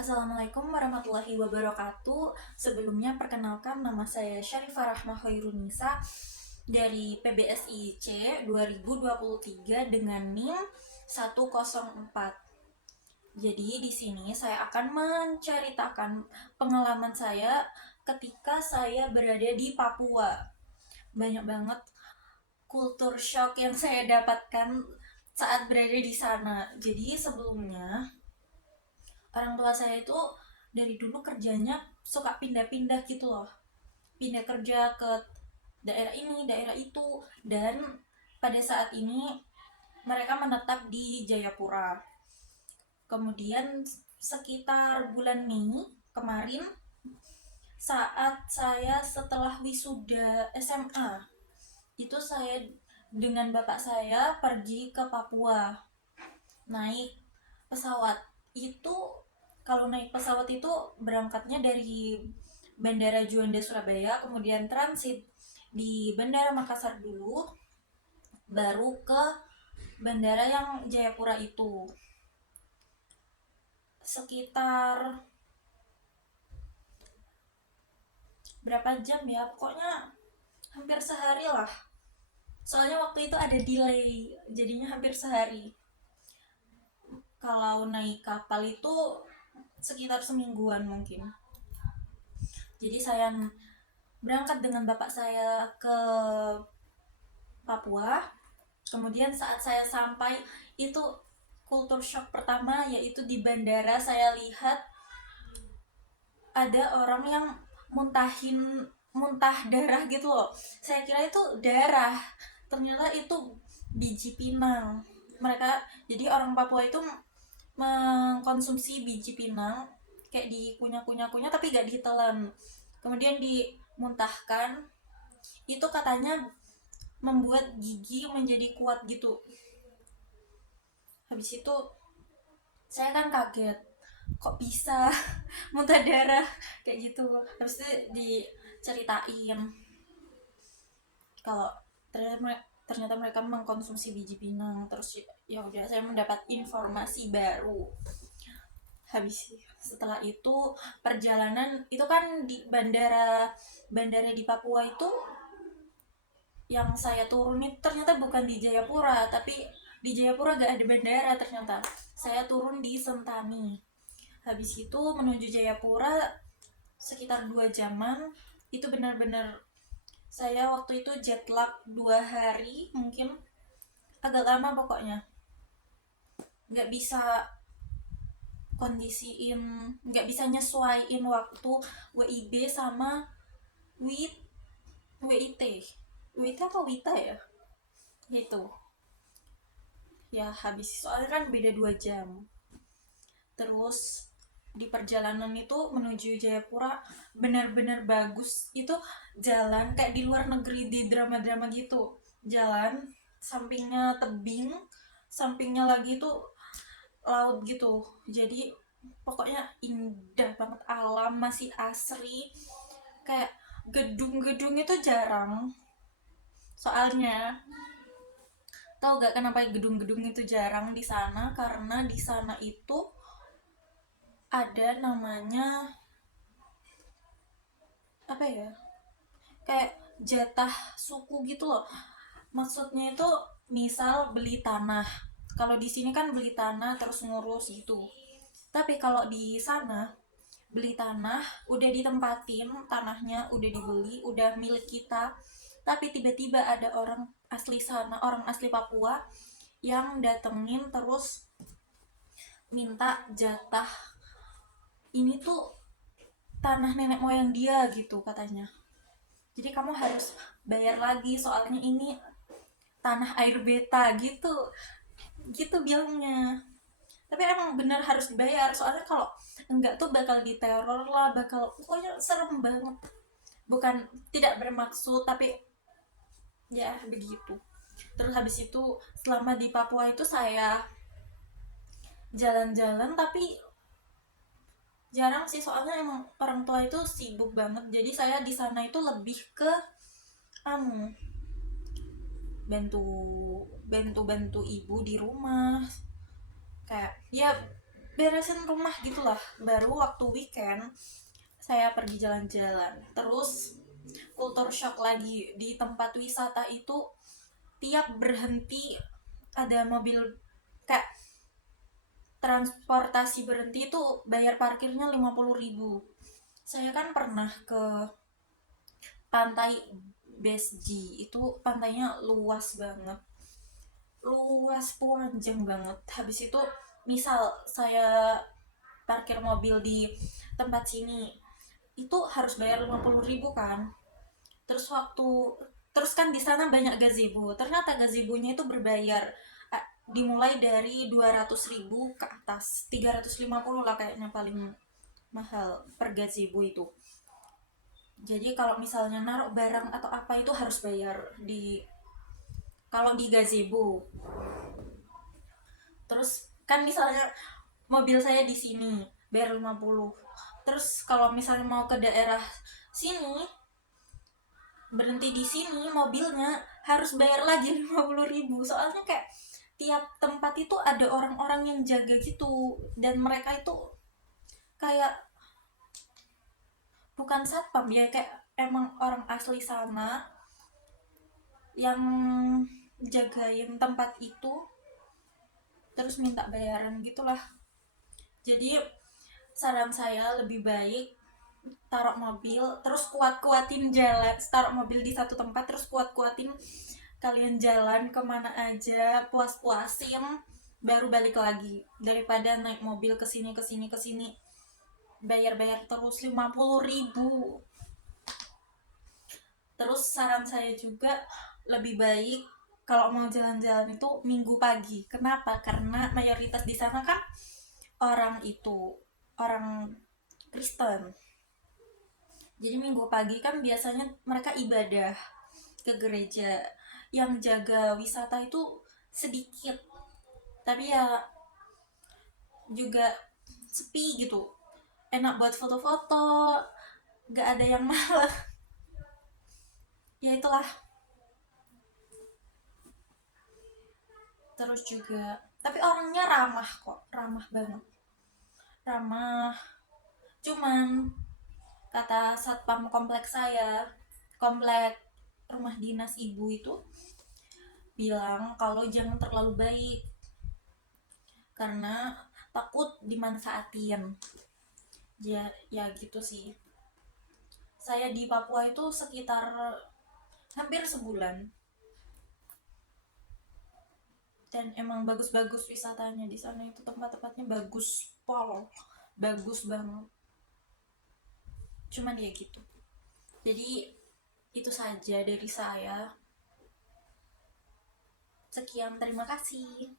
Assalamualaikum warahmatullahi wabarakatuh. Sebelumnya perkenalkan nama saya Syarifah Rahma Khairunisa dari PBSIC 2023 dengan NIM 104. Jadi di sini saya akan menceritakan pengalaman saya ketika saya berada di Papua. Banyak banget kultur shock yang saya dapatkan saat berada di sana. Jadi sebelumnya orang tua saya itu dari dulu kerjanya suka pindah-pindah gitu loh, pindah kerja ke daerah ini daerah itu, dan pada saat ini mereka menetap di Jayapura. Kemudian sekitar bulan Mei kemarin, saat saya setelah wisuda SMA, itu saya dengan bapak saya pergi ke Papua, naik pesawat. Itu kalau naik pesawat itu berangkatnya dari Bandara Juanda Surabaya, kemudian transit di Bandara Makassar dulu, baru ke bandara yang Jayapura itu. Sekitar berapa jam ya, pokoknya hampir sehari lah. Soalnya waktu itu ada delay, jadinya hampir sehari. Kalau naik kapal itu sekitar semingguan mungkin. Jadi saya berangkat dengan bapak saya ke Papua. Kemudian saat saya sampai itu kultur shock pertama, yaitu di bandara saya lihat ada orang yang muntah darah gitu loh. Saya kira itu darah, ternyata itu biji pinang. Mereka, jadi orang Papua itu mengkonsumsi biji pinang, kayak dikunyah-kunyah-kunyah tapi gak ditelan, kemudian dimuntahkan. Itu katanya membuat gigi menjadi kuat gitu. Habis itu saya kan kaget, kok bisa muntah darah kayak gitu. Habis itu diceritain kalau ternyata mereka mengkonsumsi biji pinang. Terus ya udah, saya mendapat informasi baru. Habis setelah itu perjalanan itu kan di bandara di Papua itu, yang saya turuni ternyata bukan di Jayapura, tapi di Jayapura gak ada bandara ternyata. Saya turun di Sentani. Habis itu menuju Jayapura sekitar 2 jaman. Itu benar-benar saya waktu itu jet lag 2 hari mungkin, agak lama pokoknya. Nggak bisa kondisiin, nggak bisa nyesuaiin waktu WIB sama WIT WIT WIT apa WITA ya, itu ya. Habis soalnya kan beda 2 jam. Terus di perjalanan itu menuju Jayapura benar-benar bagus. Itu jalan kayak di luar negeri, di drama-drama gitu. Jalan sampingnya tebing, sampingnya lagi itu laut gitu. Jadi pokoknya indah banget, alam masih asri. Kayak gedung-gedung itu jarang. Soalnya tahu gak kenapa gedung-gedung itu jarang di sana? Karena di sana itu ada namanya apa ya, kayak jatah suku gitu loh. Maksudnya itu misal beli tanah, kalau di sini kan beli tanah terus ngurus gitu, tapi kalau di sana beli tanah udah ditempatin, tanahnya udah dibeli, udah milik kita, tapi tiba-tiba ada orang asli sana, orang asli Papua yang datengin terus minta jatah ini tuh tanah nenek moyang dia gitu katanya. Jadi kamu harus bayar lagi soalnya ini tanah air beta gitu, gitu bilangnya. Tapi emang bener harus dibayar, soalnya kalau enggak tuh bakal diteror lah, bakal pokoknya serem banget. Bukan tidak bermaksud, tapi ya begitu. Terus habis itu selama di Papua itu saya jalan-jalan, tapi jarang sih, soalnya emang orang tua itu sibuk banget. Jadi saya di sana itu lebih ke anu, bantu bantu bantu ibu di rumah, kayak ya beresin rumah gitulah. Baru waktu weekend saya pergi jalan-jalan, terus kultur shock lagi di tempat wisata itu. Tiap berhenti ada mobil, kayak transportasi berhenti itu bayar parkirnya 50.000. Saya kan pernah ke pantai Besji, itu pantainya luas banget, luas panjang banget. Habis itu misal saya parkir mobil di tempat sini itu harus bayar 50.000 kan. Terus kan di sana banyak gazebo, ternyata gazebonya itu berbayar. Dimulai dari 200.000 ke atas, 350 lah kayaknya paling mahal per gazebo itu. Jadi kalau misalnya naruh barang atau apa itu harus bayar kalau di gazebo. Terus kan misalnya mobil saya di sini bayar 50. Terus kalau misalnya mau ke daerah sini, berhenti di sini mobilnya harus bayar lagi 50.000. Soalnya kayak tiap tempat itu ada orang-orang yang jaga gitu, dan mereka itu kayak bukan satpam ya, kayak emang orang asli sana yang jagain tempat itu, terus minta bayaran gitulah. Jadi saran saya lebih baik taruh mobil terus kuat-kuatin jalan, taruh mobil di satu tempat terus kuat-kuatin kalian jalan kemana aja, puas-puasin, baru balik lagi, daripada naik mobil kesini kesini kesini bayar-bayar terus 50.000. Terus saran saya juga lebih baik kalau mau jalan-jalan itu minggu pagi. Kenapa? Karena mayoritas di sana kan orang Kristen. Jadi minggu pagi kan biasanya mereka ibadah ke gereja. Yang jaga wisata itu sedikit, tapi ya juga sepi gitu. Enak buat foto-foto, gak ada yang malah. Ya itulah. Terus juga, tapi orangnya ramah kok, ramah banget. Ramah. Cuman kata satpam kompleks saya, komplek rumah dinas ibu itu bilang kalau jangan terlalu baik karena takut dimanfaatin. Ya gitu sih. Saya di Papua itu sekitar hampir sebulan, dan emang bagus-bagus wisatanya di sana, itu tempat-tempatnya bagus pol, bagus banget. Cuman ya gitu. Jadi itu saja dari saya. Sekian, terima kasih.